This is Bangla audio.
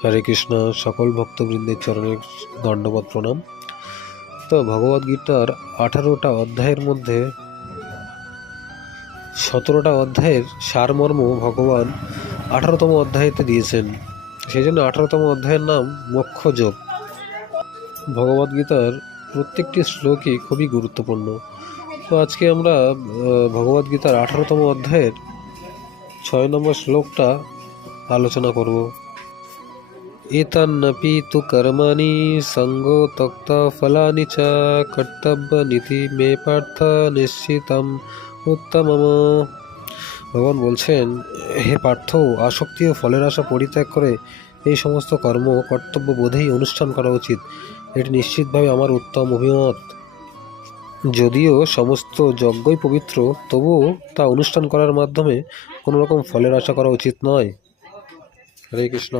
হরে কৃষ্ণ। সকল ভক্তবৃন্দের চরণে দণ্ডবত প্রণাম। তো ভগবদ্গীতার 18টা অধ্যায়ের মধ্যে 17টা অধ্যায়ের সারমর্ম ভগবান 18তম অধ্যায়তে দিয়েছেন। সেই জন্য 18তম অধ্যায়ের নাম মোক্ষযোগ। ভগবদ্গীতার প্রত্যেকটি শ্লোকই খুবই গুরুত্বপূর্ণ। তো আজকে আমরা ভগবদ্গীতার 18তম অধ্যায়ের 6 নম্বর শ্লোকটা আলোচনা করব। এতন্নপি তু কর্মাণি সঙ্গো ত্যক্তা ফলানি চ কর্তব্যনীতি মে পার্থ নিশ্চিতম উত্তমম। ভগবান বলছেন, হে পার্থ, আসক্তি ও ফলের আশা পরিত্যাগ করে এই সমস্ত কর্ম কর্তব্য বোধেই অনুষ্ঠান করা উচিত। এটি নিশ্চিতভাবে আমার উত্তম অভিমত। যদিও সমস্ত যজ্ঞই পবিত্র, তবুও তা অনুষ্ঠান করার মাধ্যমে কোনো রকম ফলের আশা করা উচিত নয়। হরে কৃষ্ণ।